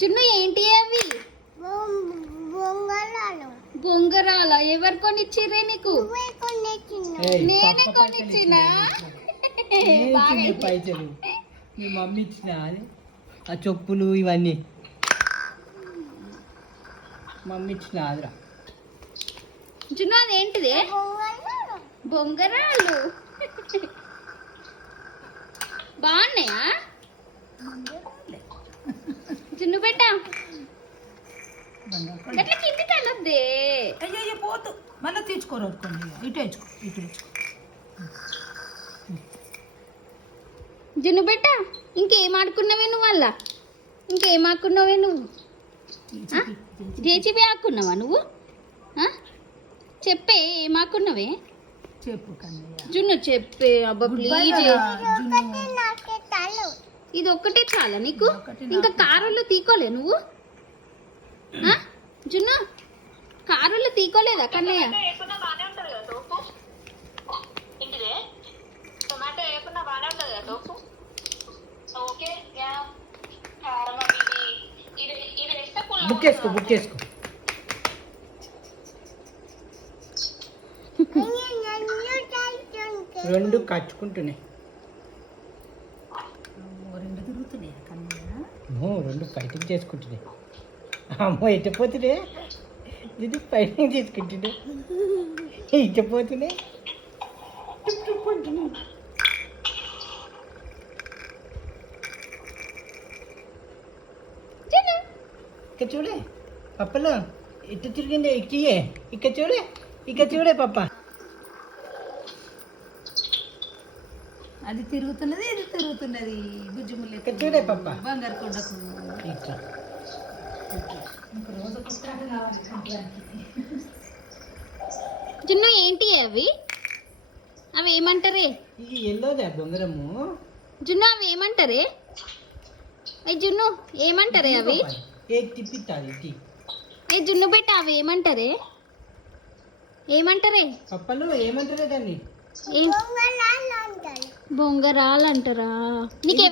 జున్ను ఏంటి అవి? బొంగరాల ఎవరు కొనిచ్చిర్రే నీకు? నేనే కొనిచ్చినా. పైసలు మీ మమ్మీ ఇచ్చిన ఆ చెప్పులు ఇవన్నీ మమ్మీ ఇచ్చిన ఆదిరా. జున్ను అదేంటిది? బొంగరాలు బాగున్నాయా? జున్ను పెట్ట అట్లా కిందికి వెళ్ళొద్దే. అయ్యో పోతు మళ్ళీ తెచ్చుకోరు ఇటు తెచ్చుకో జున్ను పెట్ట ఇంకేం ఆడుకున్నావే నువ్వు? వల్ల ఇంకేం ఆడుకున్నావే నువ్వు? జేసీబీ ఆడుకున్నావా నువ్వు? చెప్పే ఏం ఆడుకున్నావే? చెప్పు కన్నయ్య. జున్ను చెప్పే. అబ్బా ప్లీజ్, ఇది ఒక్కటే చాలా నీకు? ఇంకా కారులో తీకోలే నువ్వు? జున్ను కారులో తీకోలేదా కన్నయ్య? బుక్ చేసుకో రెండు కచ్చుకుంటున్నాయి. రెండు తిరుగుతున్నాయి కన్నయ్య. రెండు ఫైటింగ్ చేసుకుంటున్నాయి. అమ్మో ఎట్టపోతుండే ఇది ఫైటింగ్ చేసుకుంటుండే ఇట్టపోతున్నాయి. ఇక్కడ చూడే పప్పలో ఇటు తిరిగింది ఎక్కియే. ఇక్కడ చూడే పప్ప. అది తిరుగుతున్నది ఇది తిరుగుతున్నది. బుజ్జిములు ఇక్కడ చూడే పప్ప. బంగారు కొండకు ఇట్లా రోజు పుస్తకాలు కావాలి. జున్ను ఏంటి అవి? అవి ఏమంటారే? ఇది ఎల్లోదే బొంగరము. జున్ను అవి ఏమంటారే? అయ్యి జున్ను ఏమంటారే అవి? తిప్పిస్తాది. ఏ జున్ను పెట్ట అవి ఏమంటారే? పప్పలు ఏమంటారే దాన్ని? బొంగరాలు అంటారా? నీకు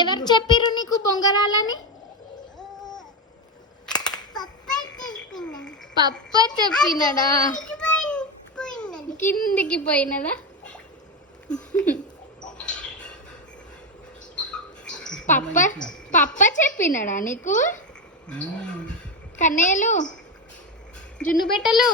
ఎవరు చెప్పిర్రు నీకు బొంగరాలని? పప్ప చెప్పినడా? కిందికి పోయినదా? పప్ప చెప్పినడా నీకు? కన్నయ్యలు జున్ను పెట్టలు